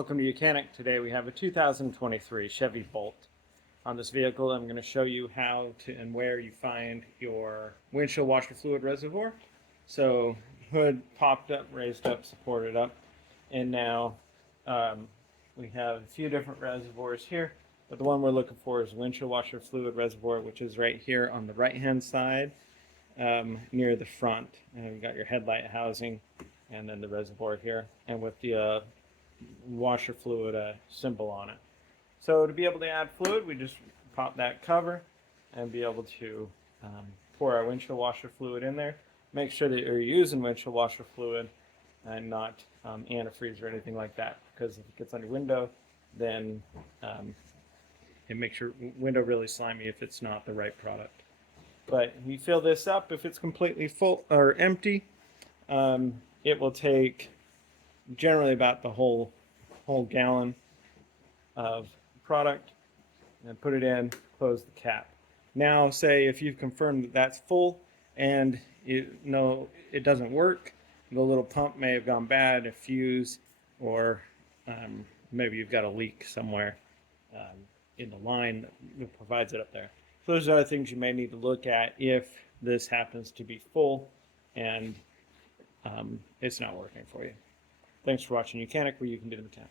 Welcome to Mechanic. Today we have a 2023 Chevy Bolt. On this vehicle I'm going to show you how to and where you find your windshield washer fluid reservoir. So hood popped up, raised up, supported up, and now we have a few different reservoirs here, but the one we're looking for is windshield washer fluid reservoir, which is right here on the right hand side near the front. And you've got your headlight housing and then the reservoir here, and with the washer fluid symbol on it. So to be able to add fluid, we just pop that cover and be able to pour our windshield washer fluid in there. Make sure that you're using windshield washer fluid and not antifreeze or anything like that, because if it gets on your window, then it makes your window really slimy if it's not the right product. But you fill this up. If it's completely full or empty, it will take generally about the whole gallon of product and put it in, close the cap. Now say if you've confirmed that that's full and it doesn't work, the little pump may have gone bad, a fuse, or maybe you've got a leak somewhere in the line that provides it up there. So those are other things you may need to look at if this happens to be full and it's not working for you. Thanks for watching Mechanic, where you can do the mechanic.